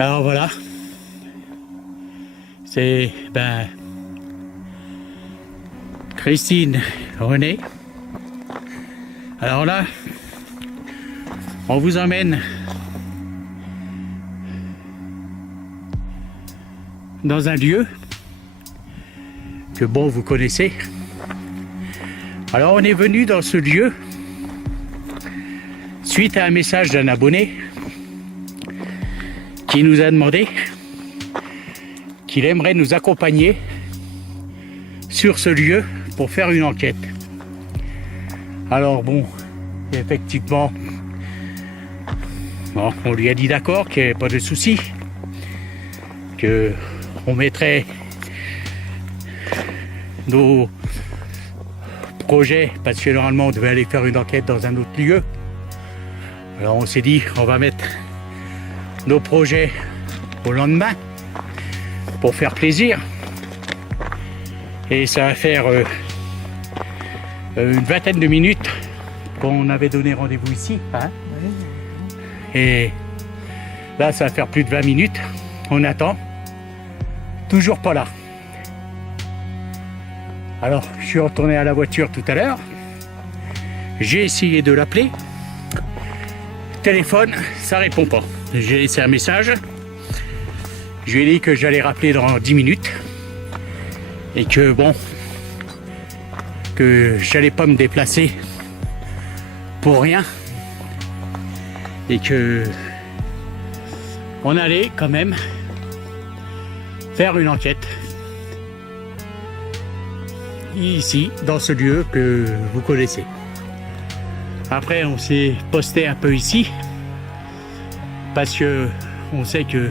Alors voilà, c'est Christine, René. Alors là, on vous emmène dans un lieu que bon vous connaissez. Alors on est venu dans ce lieu suite à un message d'un abonné qui nous a demandé qu'il aimerait nous accompagner sur ce lieu pour faire une enquête. Alors bon, effectivement, bon, on lui a dit d'accord, qu'il n'y avait pas de souci, qu'on mettrait nos projets, parce que normalement on devait aller faire une enquête dans un autre lieu. Alors on s'est dit, on va mettre nos projets au lendemain pour faire plaisir. Et ça va faire une vingtaine de minutes qu'on avait donné rendez-vous ici. Hein. Et là, ça va faire plus de 20 minutes. On attend. Toujours pas là. Alors, je suis retourné à la voiture tout à l'heure. J'ai essayé de l'appeler. Téléphone, ça répond pas. J'ai laissé un message. Je lui ai dit que j'allais rappeler dans 10 minutes. Et que bon, que j'allais pas me déplacer pour rien. Et que on allait quand même faire une enquête ici, dans ce lieu que vous connaissez. Après, on s'est posté un peu ici parce que on sait que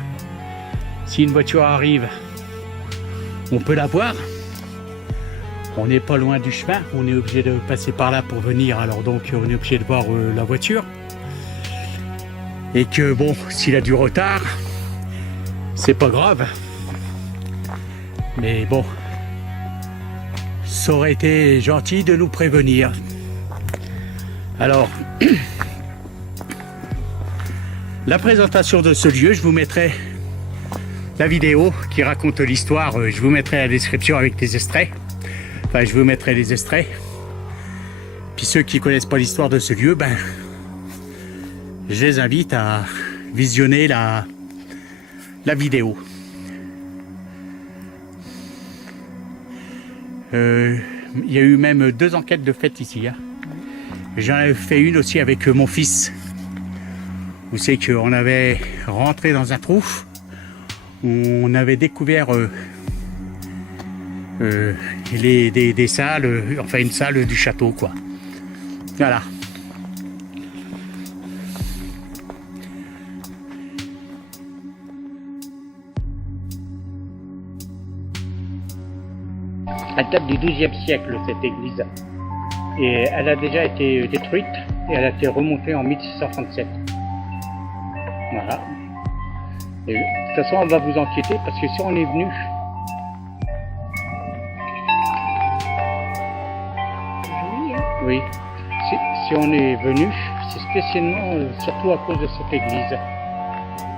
si une voiture arrive, on peut la voir. On n'est pas loin du chemin, on est obligé de passer par là pour venir, alors donc on est obligé de voir la voiture. Et que bon, s'il a du retard, c'est pas grave. Mais bon, ça aurait été gentil de nous prévenir. Alors, la présentation de ce lieu, je vous mettrai la vidéo qui raconte l'histoire, je vous mettrai la description avec des extraits. Enfin, je vous mettrai les extraits. Puis ceux qui ne connaissent pas l'histoire de ce lieu, je les invite à visionner la vidéo. Il y a eu même 2 enquêtes de fait ici. Hein. J'en avais fait une aussi avec mon fils. Vous savez qu'on avait rentré dans un trou. On avait découvert des salles, enfin une salle du château, quoi. Voilà. Elle date du XIIe siècle, cette église. Et elle a déjà été détruite et elle a été remontée en 1637. Voilà. Et de toute façon, on va vous enquêter parce que si on est venu, oui, si on est venu, c'est spécialement surtout à cause de cette église.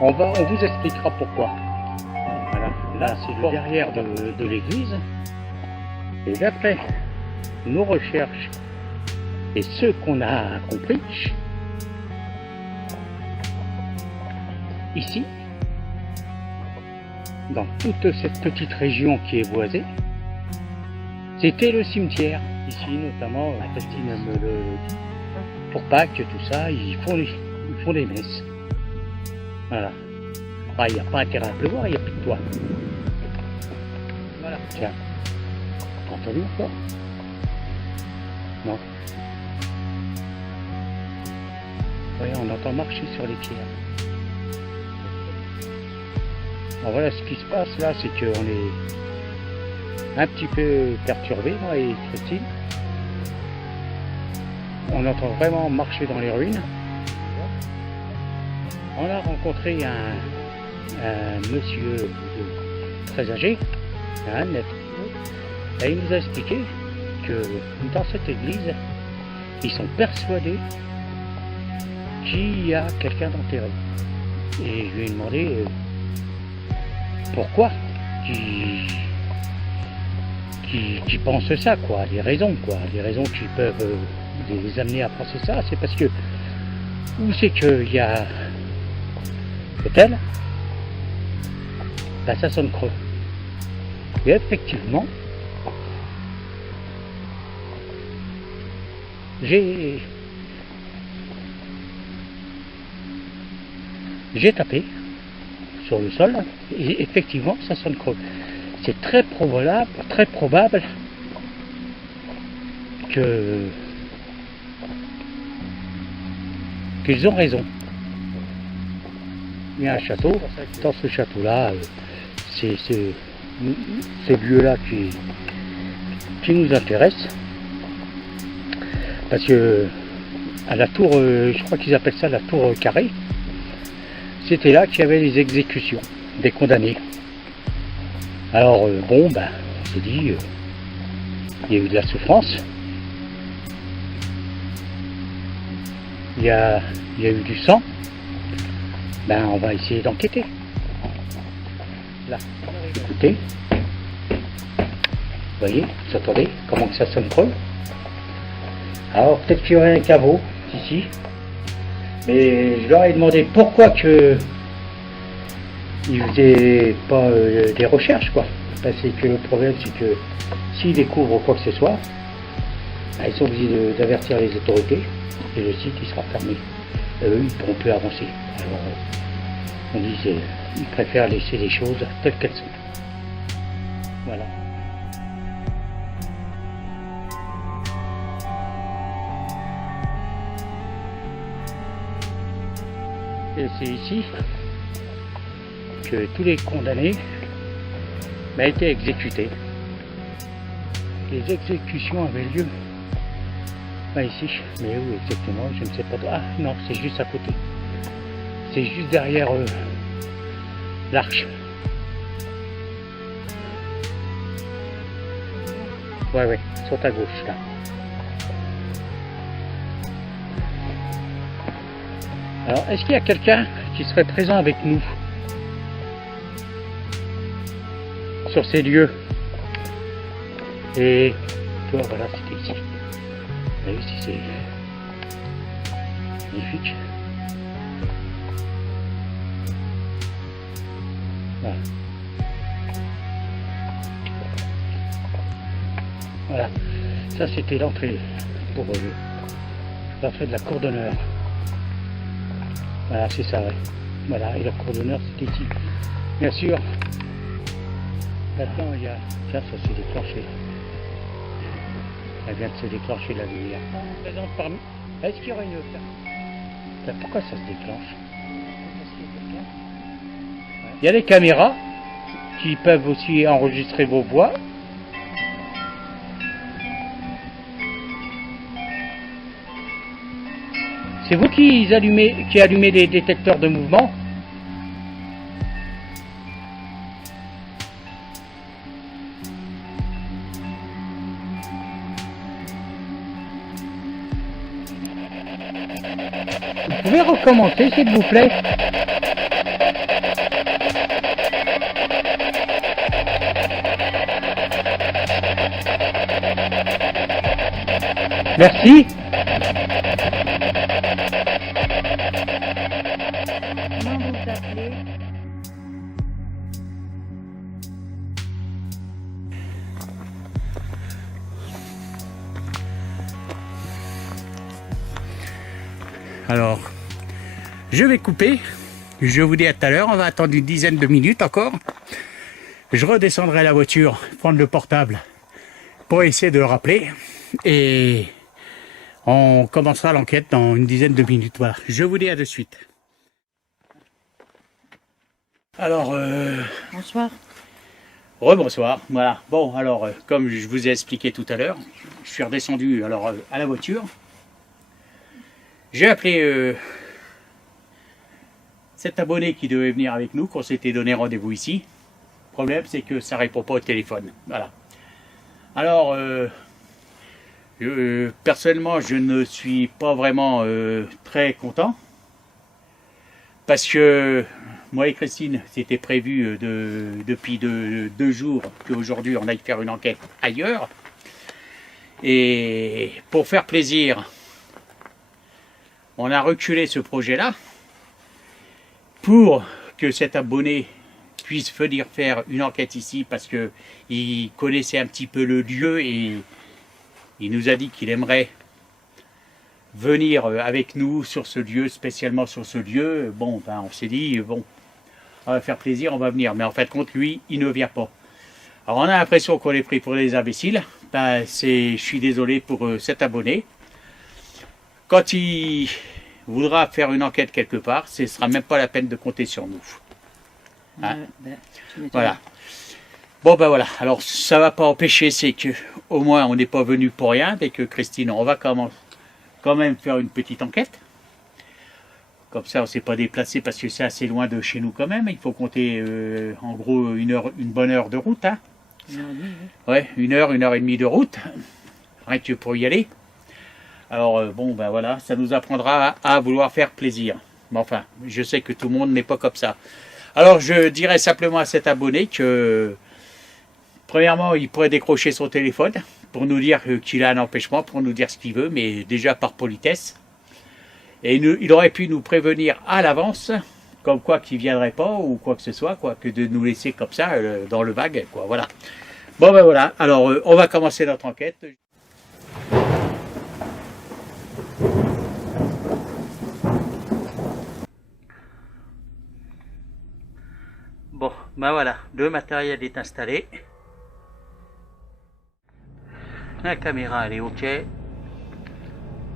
On vous expliquera pourquoi. Voilà, là c'est le derrière de l'église. Et d'après nos recherches et ce qu'on a compris, ici, dans toute cette petite région qui est boisée, c'était le cimetière. Ici, notamment, Christine me le dit, pour Pâques, tout ça, ils font des messes. Voilà. Ah, il n'y a pas intérêt à pleuvoir, il n'y a plus de toit. Voilà. Tiens. T'as entendu encore? Non. Oui, on entend marcher sur les pierres. Alors voilà, ce qui se passe là, c'est qu'on est un petit peu perturbé, moi et Christine. On entend vraiment marcher dans les ruines. On a rencontré un monsieur très âgé, un net, et il nous a expliqué que dans cette église, ils sont persuadés qu'il y a quelqu'un d'enterré. Et je lui ai demandé pourquoi qui pensent ça, quoi, les raisons qui peuvent les amener à penser ça. C'est parce que où c'est qu'il y a l'hôtel, ben ça sonne creux. Et effectivement, j'ai tapé sur le sol et effectivement ça sonne creux. C'est très probable qu'ils ont raison. Il y a un château, dans ce château-là, c'est ce lieu-là qui nous intéresse, parce que à la tour, je crois qu'ils appellent ça la tour carrée, c'était là qu'il y avait les exécutions des condamnés. Alors bon, ben, on s'est dit, il y a eu de la souffrance, il y a eu du sang, ben on va essayer d'enquêter. Là, écoutez, vous voyez, vous entendez comment que ça sonne creux. Alors peut-être qu'il y aurait un caveau ici, mais je leur ai demandé pourquoi que ils faisaient pas des recherches, quoi. Parce que le problème c'est que s'ils découvrent quoi que ce soit, ben, ils sont obligés d'avertir les autorités et le site il sera fermé. Eux ils ne pourront plus avancer. Alors on dit qu'ils préfèrent laisser les choses telles qu'elles sont. Voilà. Et c'est ici que tous les condamnés été exécutés. Les exécutions avaient lieu ici, mais où exactement, je ne sais pas. Ah non, c'est juste à côté. C'est juste derrière l'arche. Ouais, sont à gauche là. Alors, est-ce qu'il y a quelqu'un qui serait présent avec nous sur ces lieux? Et toi, voilà, c'était ici. Et ici, c'est magnifique. Voilà. Voilà. Ça, c'était l'entrée pour l'entrée de la cour d'honneur. Voilà, c'est ça, ouais. Voilà, et la cour d'honneur, c'était ici. Bien sûr, maintenant, il y a... Tiens, ça s'est déclenché. Elle vient de se déclencher la lumière. Présente parmi... Est-ce qu'il y aura une... Pourquoi ça se déclenche? Il y a des caméras qui peuvent aussi enregistrer vos voix. C'est vous qui allumez les détecteurs de mouvement? Vous pouvez recommencer, s'il vous plaît? Merci. Comment vous appelez? Alors, je vais couper. Je vous dis à tout à l'heure. On va attendre une dizaine de minutes encore. Je redescendrai à la voiture, prendre le portable pour essayer de le rappeler. Et on commencera l'enquête dans une dizaine de minutes. Voilà. Je vous dis à de suite. Alors, Bonsoir. rebonsoir. Voilà. Bon, alors, comme je vous ai expliqué tout à l'heure, je suis redescendu alors à la voiture. J'ai appelé cet abonné qui devait venir avec nous, qu'on s'était donné rendez-vous ici. Le problème, c'est que ça ne répond pas au téléphone. Voilà. Alors, personnellement, je ne suis pas vraiment très content. parce que moi et Christine, c'était prévu depuis 2 jours qu'aujourd'hui on aille faire une enquête ailleurs. Et pour faire plaisir, on a reculé ce projet-là pour que cet abonné puisse venir faire une enquête ici parce qu'il connaissait un petit peu le lieu et il nous a dit qu'il aimerait venir avec nous sur ce lieu, spécialement sur ce lieu. Bon, ben, on s'est dit, bon, on va faire plaisir, on va venir. Mais en fait, contre lui, il ne vient pas. Alors, on a l'impression qu'on est pris pour des imbéciles. Ben, je suis désolé pour cet abonné. Quand il voudra faire une enquête quelque part, ce ne sera même pas la peine de compter sur nous. Hein? Voilà. Bon ben voilà, alors ça va pas empêcher, c'est que au moins on n'est pas venu pour rien, avec Christine, on va quand même faire une petite enquête. Comme ça on ne s'est pas déplacé parce que c'est assez loin de chez nous quand même, il faut compter en gros une bonne heure de route. Hein. Ouais, une heure et demie de route, rien que pour y aller. Alors bon ben voilà, ça nous apprendra à vouloir faire plaisir. Mais enfin, je sais que tout le monde n'est pas comme ça. Alors je dirais simplement à cet abonné que premièrement, il pourrait décrocher son téléphone pour nous dire qu'il a un empêchement, pour nous dire ce qu'il veut, mais déjà par politesse. Et il aurait pu nous prévenir à l'avance, comme quoi qu'il ne viendrait pas ou quoi que ce soit, quoi, que de nous laisser comme ça dans le vague, quoi. Voilà. Bon ben voilà, alors on va commencer notre enquête. Bon, ben voilà, le matériel est installé. La caméra elle est ok.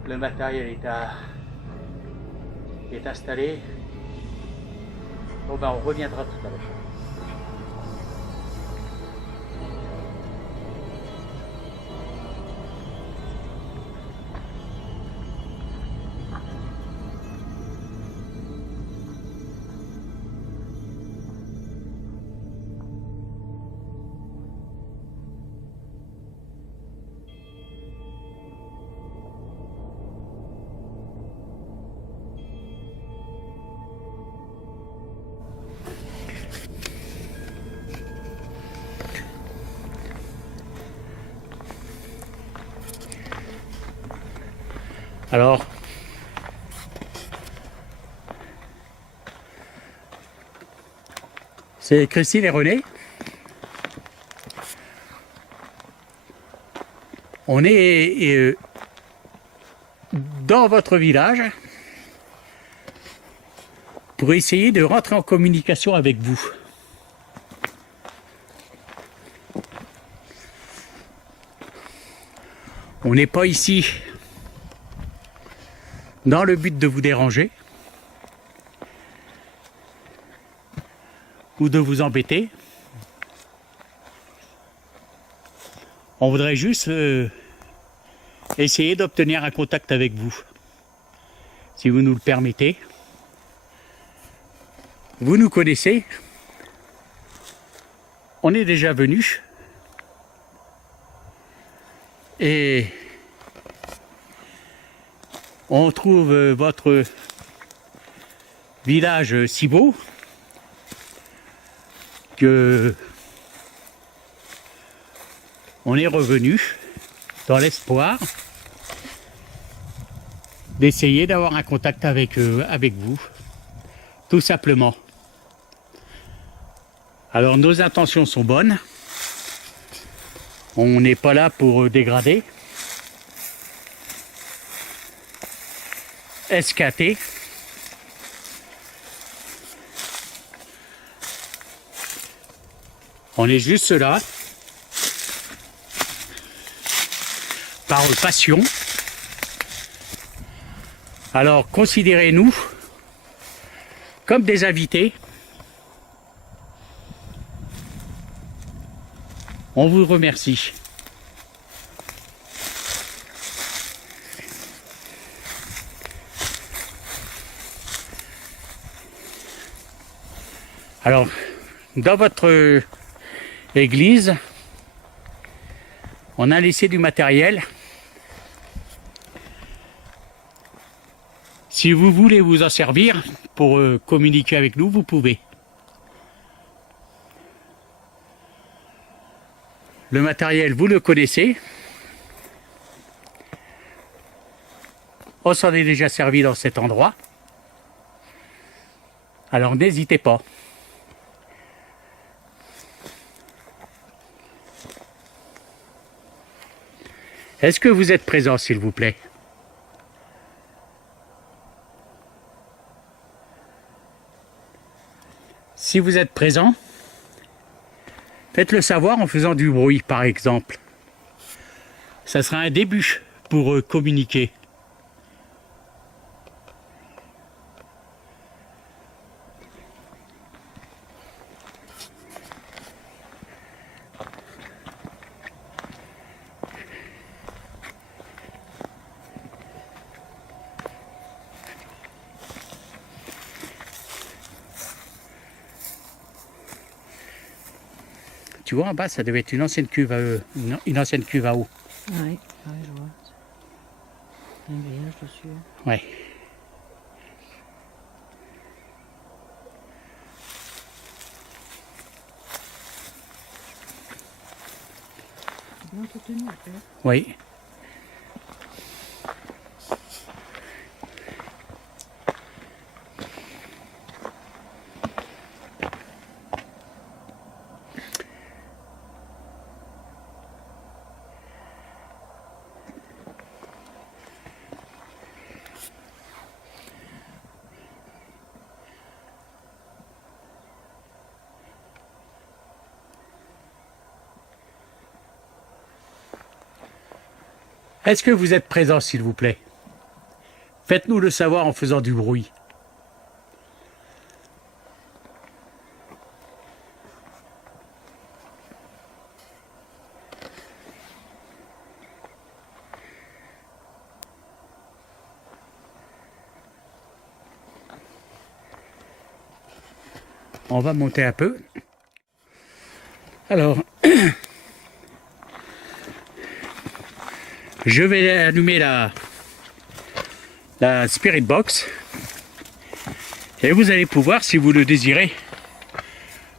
Le matériel est installé. Bon ben on reviendra tout à l'heure. Alors, c'est Christine et René. On est dans votre village pour essayer de rentrer en communication avec vous. On n'est pas ici dans le but de vous déranger ou de vous embêter. On voudrait juste essayer d'obtenir un contact avec vous. Si vous nous le permettez. Vous nous connaissez. On est déjà venu. Et on trouve votre village si beau que on est revenu dans l'espoir d'essayer d'avoir un contact avec vous, tout simplement. Alors nos intentions sont bonnes, on n'est pas là pour dégrader, escater. On est juste là par passion. Alors considérez-nous comme des invités. On vous remercie. Alors, dans votre église, on a laissé du matériel. Si vous voulez vous en servir pour communiquer avec nous, vous pouvez. Le matériel, vous le connaissez. On s'en est déjà servi dans cet endroit. Alors n'hésitez pas. Est-ce que vous êtes présent, s'il vous plaît? Si vous êtes présent, faites-le savoir en faisant du bruit, par exemple. Ça sera un début pour communiquer. Tu vois, en bas, ça devait être une ancienne cuve à, une ancienne cuve à eau. Oui, je vois. Il y a un grillage dessus. Ouais. C'est bien entretenu, en fait. Oui. Est-ce que vous êtes présent, s'il vous plaît? Faites-nous le savoir en faisant du bruit. On va monter un peu. Alors, je vais allumer la Spirit Box et vous allez pouvoir, si vous le désirez,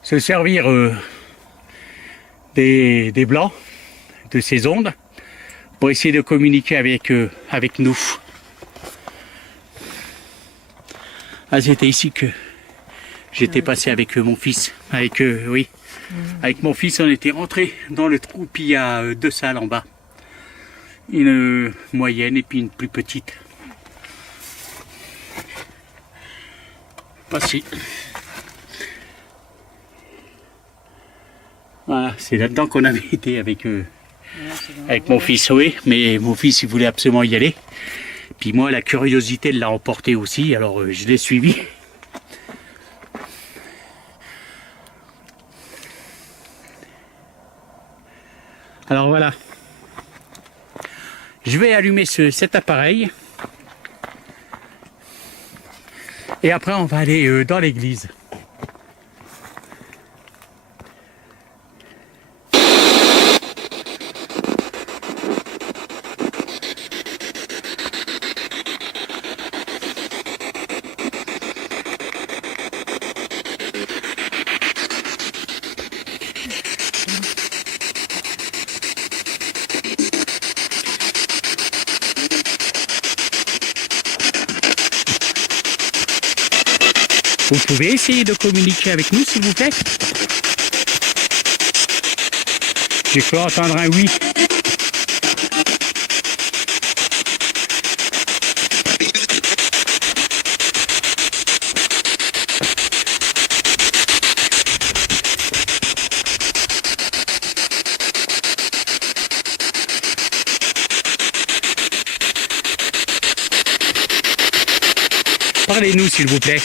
se servir des blancs de ces ondes pour essayer de communiquer avec nous. Ah, c'était ici que j'étais passé avec mon fils. Oui. Avec mon fils, on était rentré dans le trou, puis il y a 2 salles en bas. Une moyenne et puis une plus petite. Voici. Voilà, c'est là-dedans qu'on avait été avec mon fils, oui. Mais mon fils, il voulait absolument y aller. Puis moi, la curiosité l'a emporté aussi, alors je l'ai suivi. Alors voilà. Je vais allumer cet appareil. Et après, on va aller dans l'église. Vous pouvez essayer de communiquer avec nous, s'il vous plaît? J'ai cru entendre un oui. Parlez-nous, s'il vous plaît.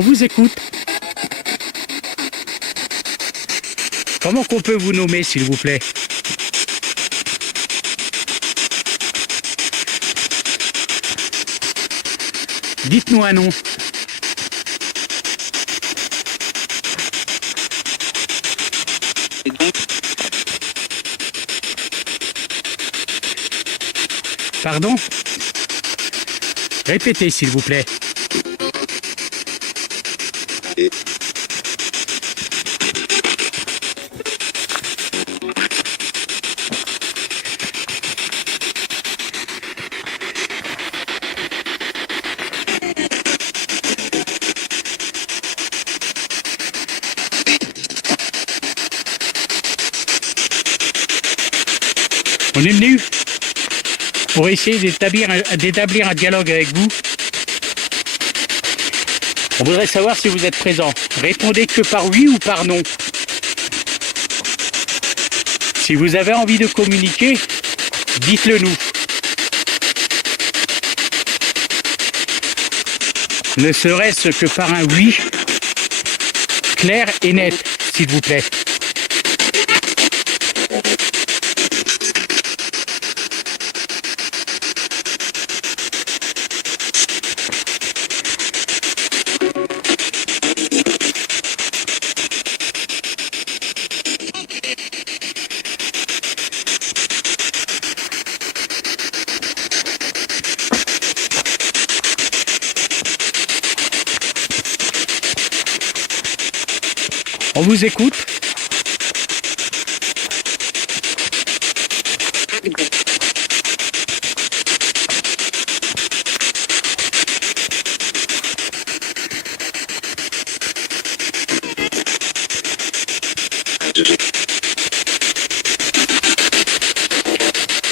On vous écoute. Comment qu'on peut vous nommer, s'il vous plaît? Dites-nous un nom. Pardon? Répétez, s'il vous plaît. On est venu pour essayer d'établir un dialogue avec vous. On voudrait savoir si vous êtes présent. Répondez que par oui ou par non. Si vous avez envie de communiquer, dites-le nous. Ne serait-ce que par un oui clair et net, s'il vous plaît. On vous écoute.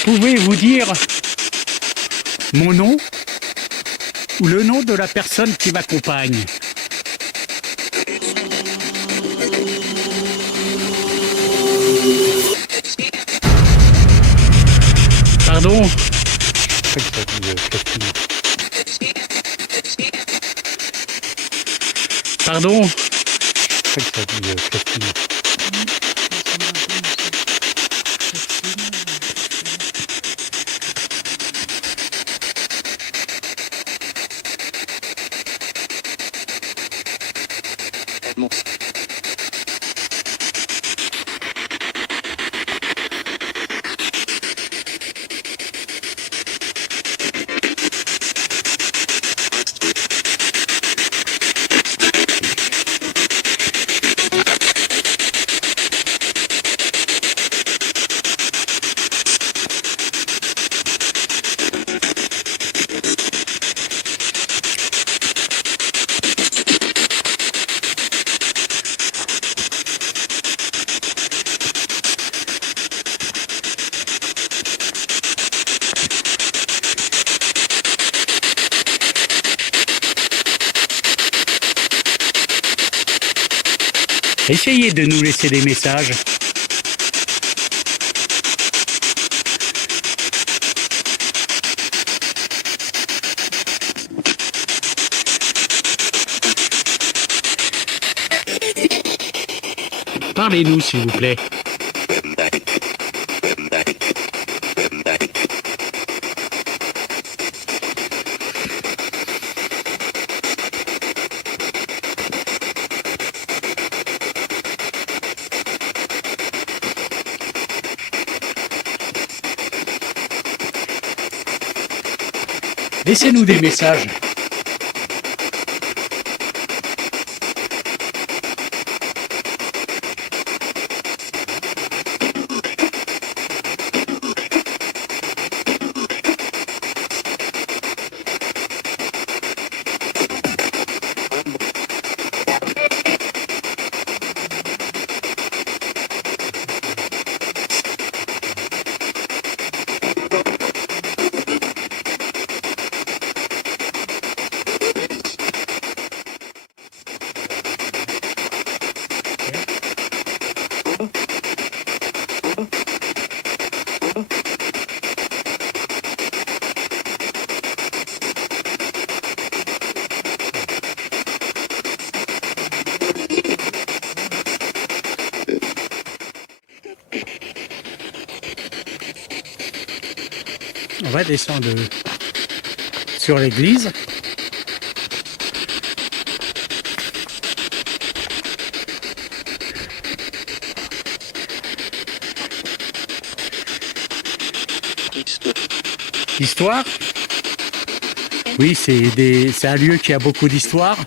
Pouvez-vous dire mon nom ou le nom de la personne qui m'accompagne? Pardon? Pardon? Essayez de nous laisser des messages. Parlez-nous, s'il vous plaît. Laissez-nous des messages. on va descendre sur l'église. Histoire? Oui, c'est un lieu qui a beaucoup d'histoire.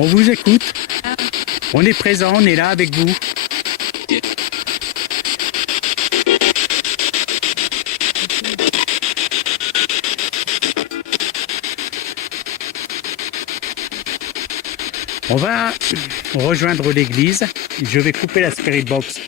On vous écoute. On est présent, on est là avec vous. On va rejoindre l'église. Je vais couper la spirit box.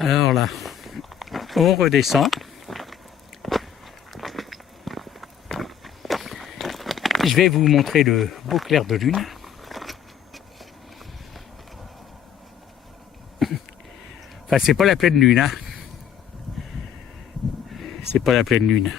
Alors là, on redescend. Je vais vous montrer le beau clair de lune. Enfin, c'est pas la pleine lune, hein. C'est pas la pleine lune.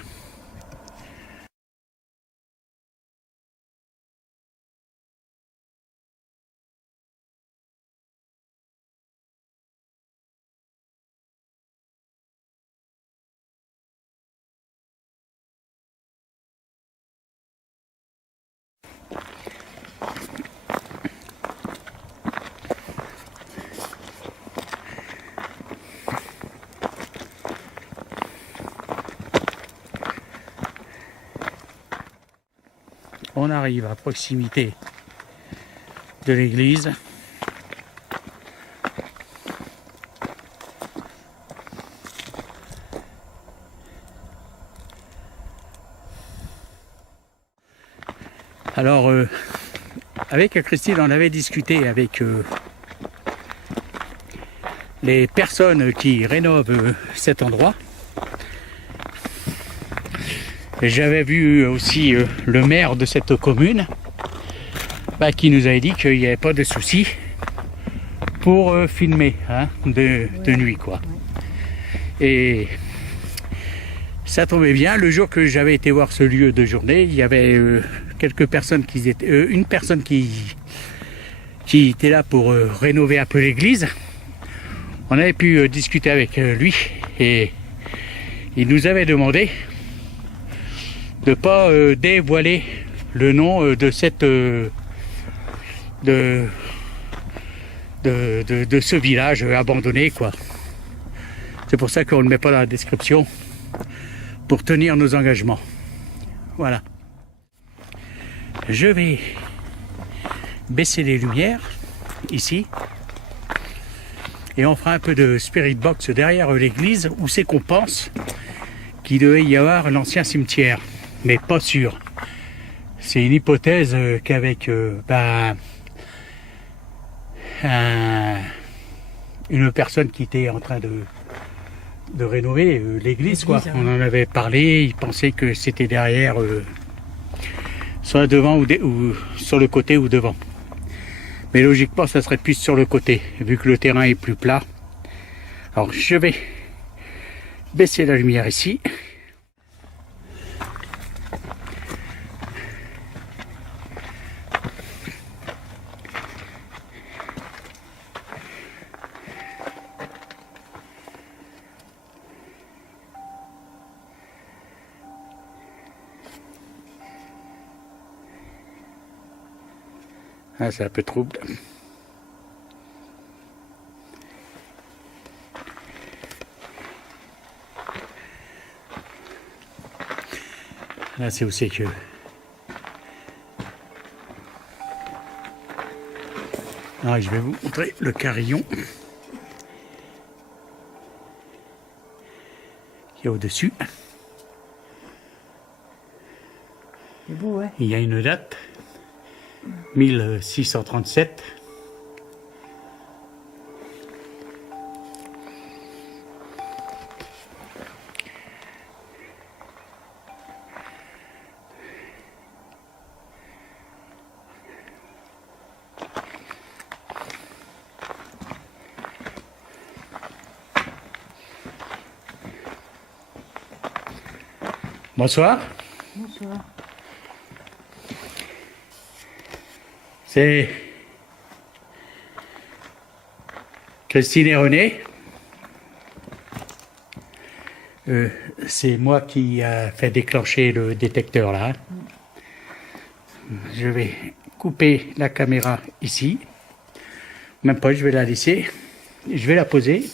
On arrive à proximité de l'église. Alors, avec Christine, on avait discuté avec les personnes qui rénovent cet endroit. J'avais vu aussi le maire de cette commune qui nous avait dit qu'il n'y avait pas de souci pour filmer de nuit, quoi. Et ça tombait bien. Le jour que j'avais été voir ce lieu de journée, il y avait quelques personnes une personne qui était là pour rénover un peu l'église. On avait pu discuter avec lui et il nous avait demandé de pas dévoiler le nom de cette de ce village abandonné, quoi. C'est pour ça qu'on ne le met pas dans la description, pour tenir nos engagements. Voilà. Je vais baisser les lumières ici et on fera un peu de spirit box derrière l'église où c'est qu'on pense qu'il devait y avoir l'ancien cimetière. Mais pas sûr. C'est une hypothèse qu'avec une personne qui était en train de rénover l'église, quoi. On en avait parlé, il pensait que c'était derrière, soit devant ou sur le côté ou devant. Mais logiquement, ça serait plus sur le côté, vu que le terrain est plus plat. Alors, je vais baisser la lumière ici. Ah, c'est un peu trouble. Là, c'est aussi que je vais vous montrer le carillon qui est au-dessus. C'est beau, ouais. Il y a une date, 1637. Bonsoir. Bonsoir. C'est Christine et René. C'est moi qui a fait déclencher le détecteur là. Je vais couper la caméra ici. Même pas, je vais la laisser. Je vais la poser.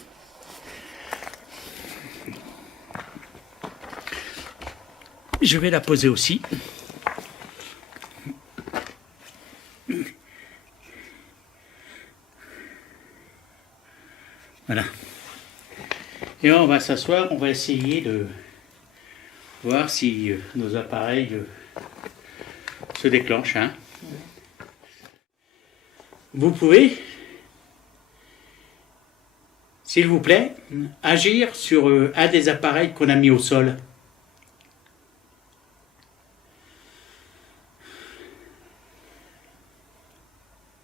Je vais la poser aussi. Voilà. Et on va s'asseoir, on va essayer de voir si nos appareils se déclenchent. Hein. Vous pouvez, s'il vous plaît, agir sur un des appareils qu'on a mis au sol.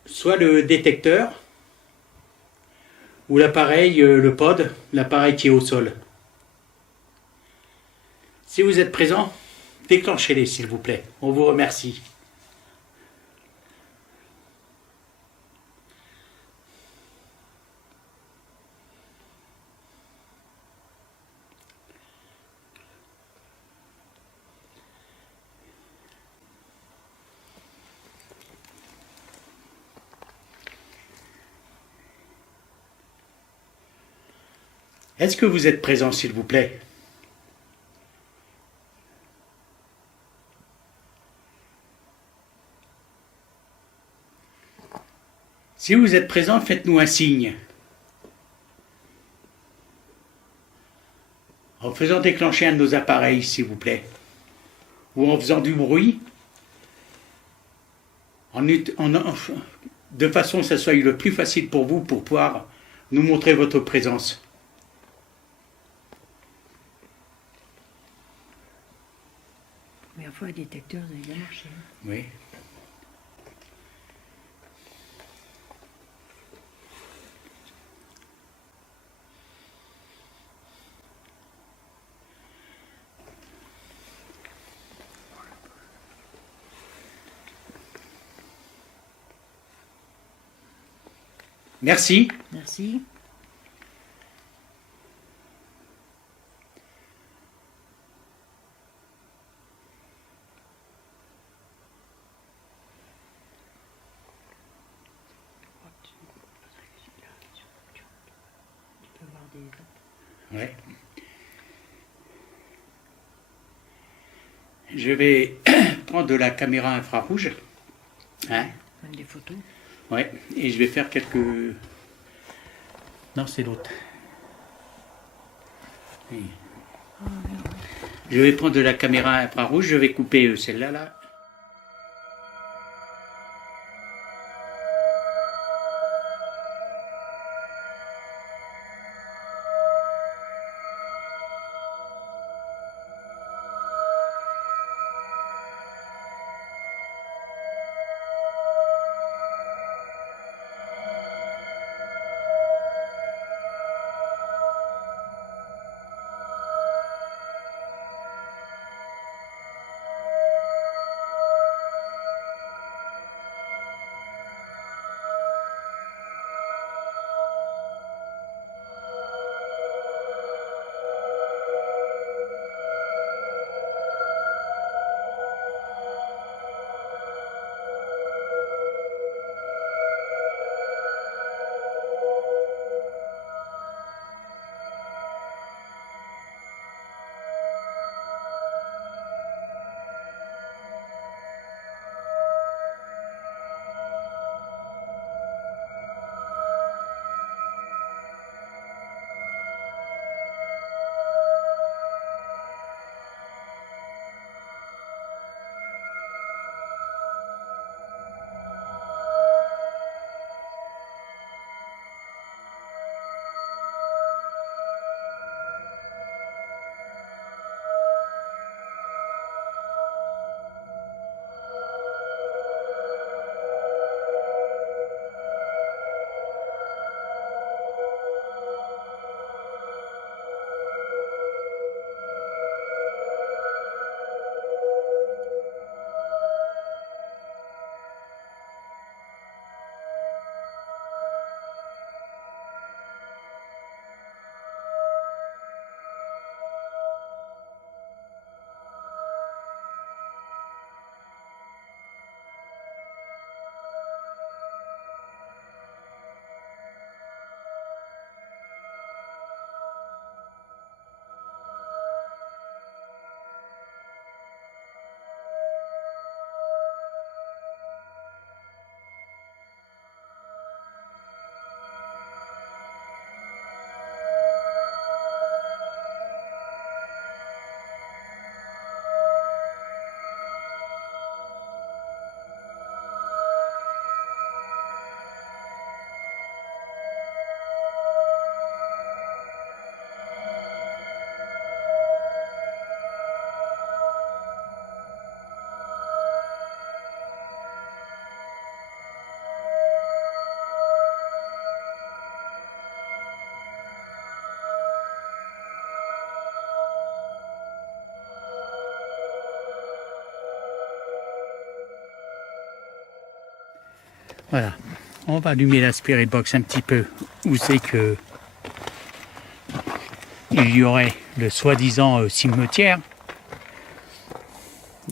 Soit le détecteur, ou l'appareil, le pod, l'appareil qui est au sol. Si vous êtes présent, déclenchez-les s'il vous plaît. On vous remercie. Est-ce que vous êtes présent s'il vous plaît? Si vous êtes présent, faites-nous un signe. En faisant déclencher un de nos appareils, s'il vous plaît. Ou en faisant du bruit. De façon que ça soit le plus facile pour vous pour pouvoir nous montrer votre présence. La première fois, le détecteur, ça a bien marché. Oui. Merci. Merci. Tu peux voir des... Ouais. Je vais prendre de la caméra infrarouge. Hein? Même des photos. Ouais. Et je vais faire quelques... Non, c'est l'autre. Oui. Je vais prendre de la caméra infrarouge. Je vais couper celle-là, là. Voilà. On va allumer la Spirit Box un petit peu. Où c'est que il y aurait le soi-disant cimetière.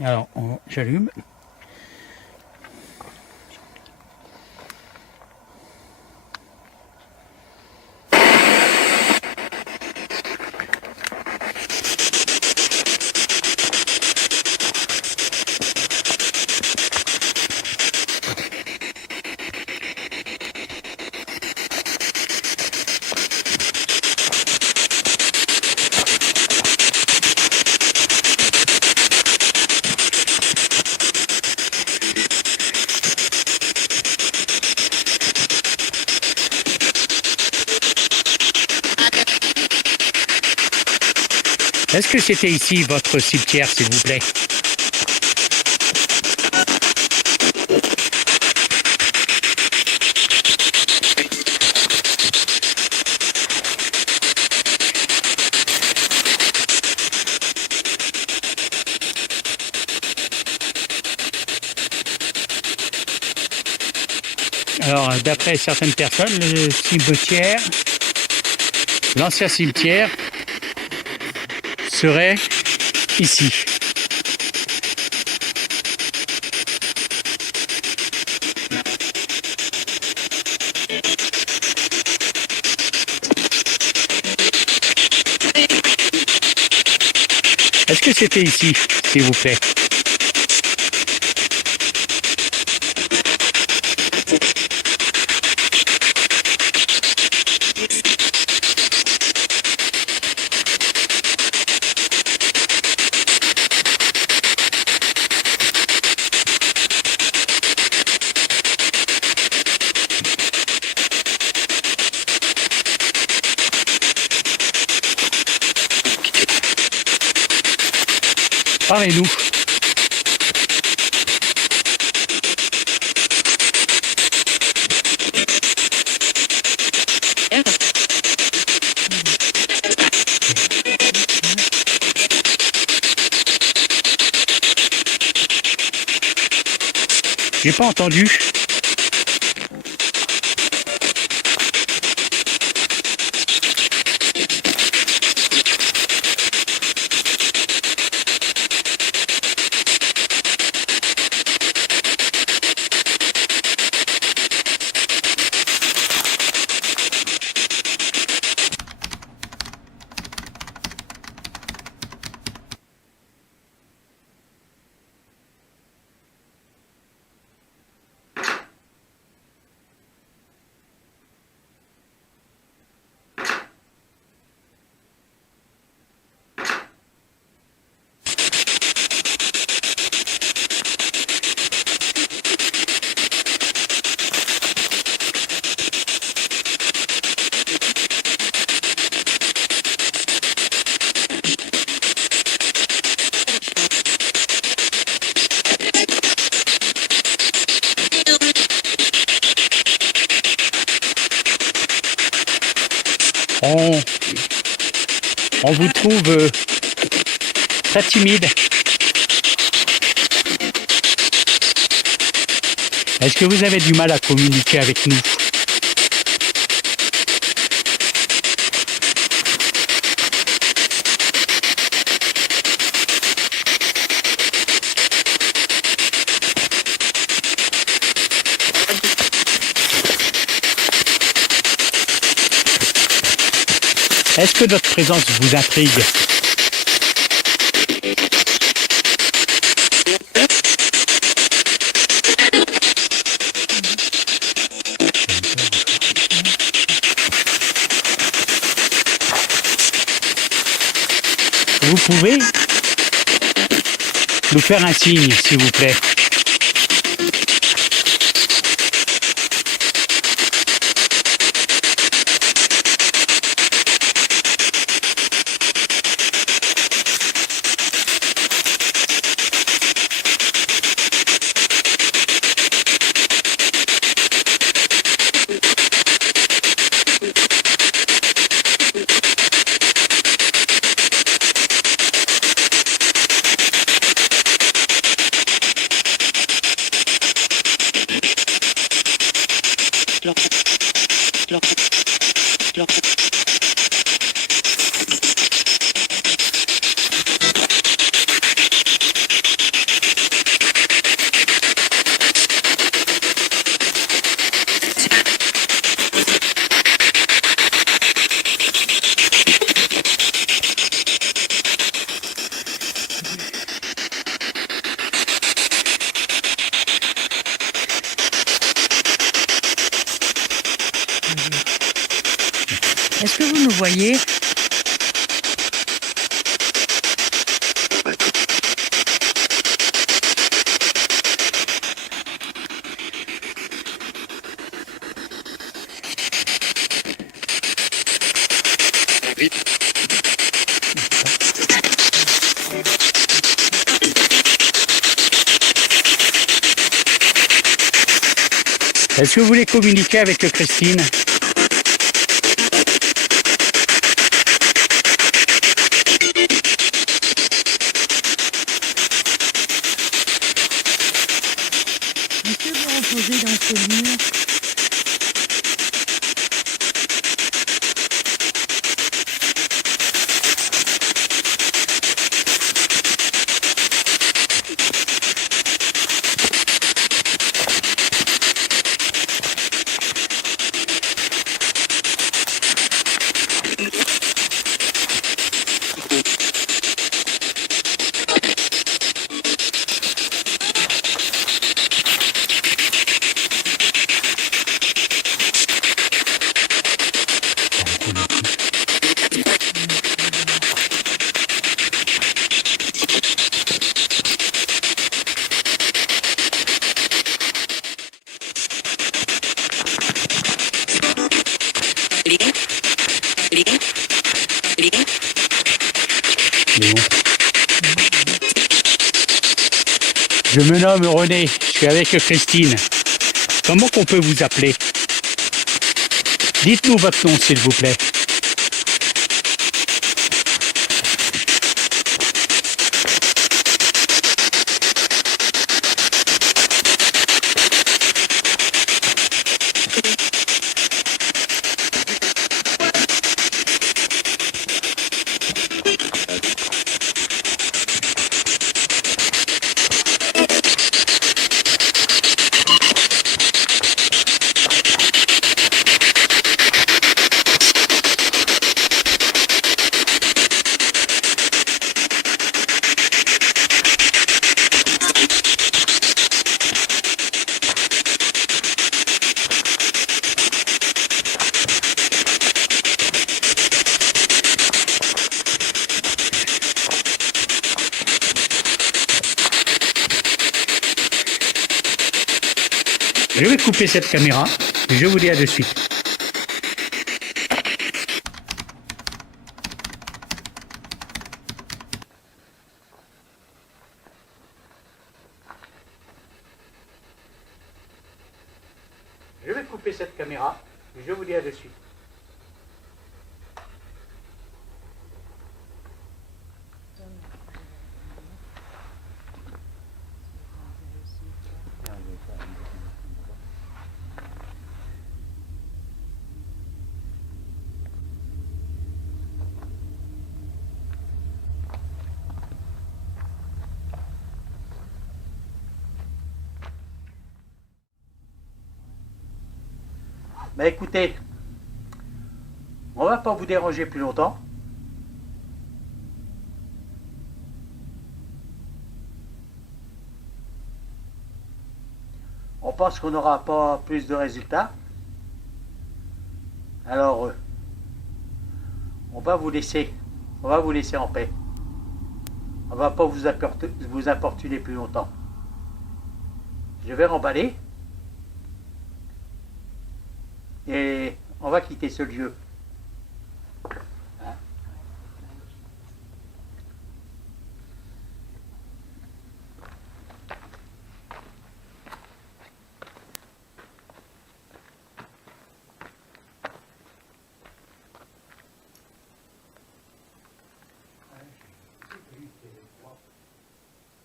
Alors, j'allume. Est-ce que c'était ici votre cimetière, s'il vous plaît? Alors, d'après certaines personnes, le cimetière, l'ancien cimetière, serait ici. Est-ce que c'était ici, s'il vous plaît? Parlez-nous. J'ai pas entendu. On vous trouve très timide. Est-ce que vous avez du mal à communiquer avec nous? Est-ce que notre présence vous intrigue? Vous pouvez nous faire un signe, s'il vous plaît? Est-ce que vous nous voyez? Est-ce que vous voulez communiquer avec Christine? Est-ce que vous reposez dans ce mur? Je me nomme René, je suis avec Christine. Comment qu'on peut vous appeler? Dites-nous votre nom, s'il vous plaît. Je vais couper cette caméra et je vous dis à de suite. Je vais couper cette caméra et je vous dis à de suite. Bah écoutez, on va pas vous déranger plus longtemps. On pense qu'on n'aura pas plus de résultats. Alors, on va vous laisser en paix. On va pas vous importuner plus longtemps. Je vais remballer. Et on va quitter ce lieu.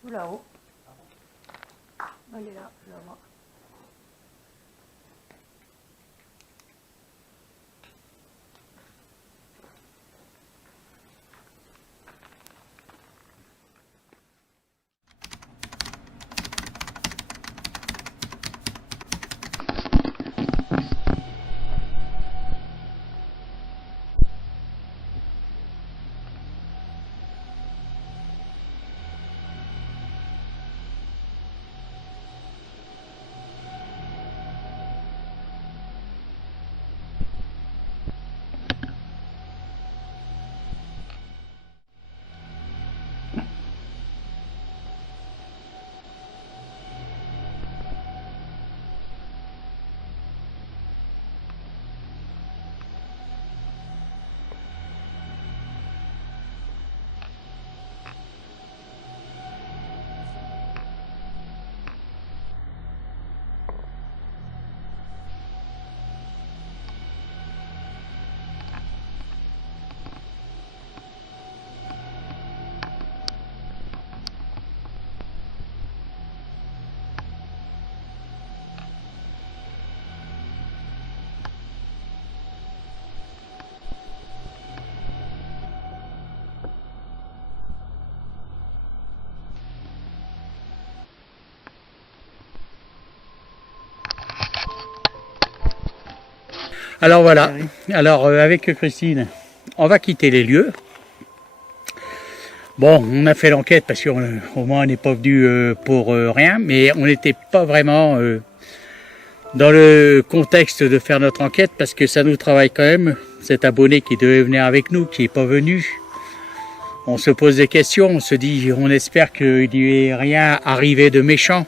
Tout là-haut. Elle est là, là-bas. Alors voilà, alors avec Christine, on va quitter les lieux. Bon, on a fait l'enquête parce qu'au moins on n'est pas venu pour rien, mais on n'était pas vraiment dans le contexte de faire notre enquête parce que ça nous travaille quand même. Cet abonné qui devait venir avec nous, qui n'est pas venu. On se pose des questions, on se dit, on espère qu'il n'y ait rien arrivé de méchant.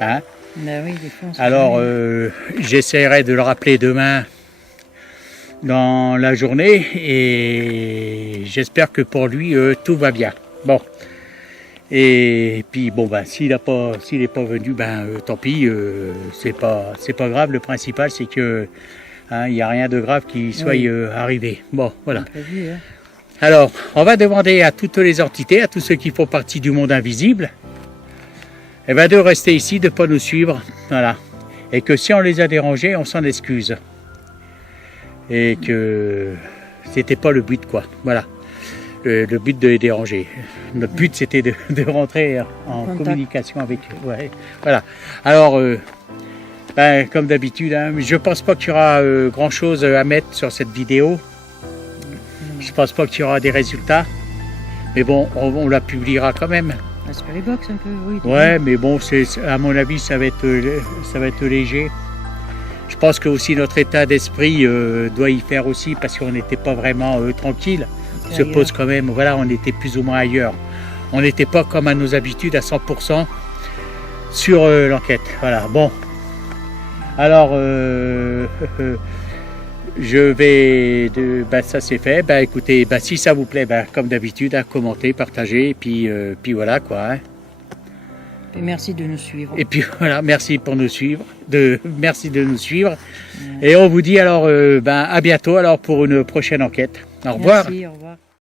Hein? Ben oui, des fois, on se Alors, j'essaierai de le rappeler demain dans la journée et j'espère que pour lui tout va bien. Bon, et puis bon ben s'il n'est pas venu, ben tant pis, c'est pas grave. Le principal c'est que il n'y a rien de grave qui soit arrivé. Bon, voilà. prévu, hein. Alors, on va demander à toutes les entités, à tous ceux qui font partie du monde invisible, eh ben, de rester ici, de ne pas nous suivre, voilà. Et que si on les a dérangés, on s'en excuse. Et que c'était pas le but, quoi. Voilà. Le but de les déranger. Notre but, c'était de rentrer en communication avec eux. Ouais. Voilà. Alors, ben, comme d'habitude, hein, je pense pas qu'il y aura grand-chose à mettre sur cette vidéo. Je pense pas qu'il y aura des résultats. Mais bon, on la publiera quand même. La Spirit-Box un peu, oui. Ouais, mais bon, à mon avis, ça va être léger. Je pense que aussi notre état d'esprit doit y faire aussi parce qu'on n'était pas vraiment tranquille. On se pose quand même, voilà, on était plus ou moins ailleurs. On n'était pas comme à nos habitudes à 100% sur l'enquête. Voilà, bon. Alors, je vais, ça c'est fait. Ben écoutez, si ça vous plaît, comme d'habitude, commentez, partagez, et puis voilà quoi. Hein. Et merci de nous suivre. Et puis voilà, merci pour nous suivre, merci de nous suivre. Et on vous dit alors, à bientôt alors pour une prochaine enquête. Au revoir. Merci, au revoir.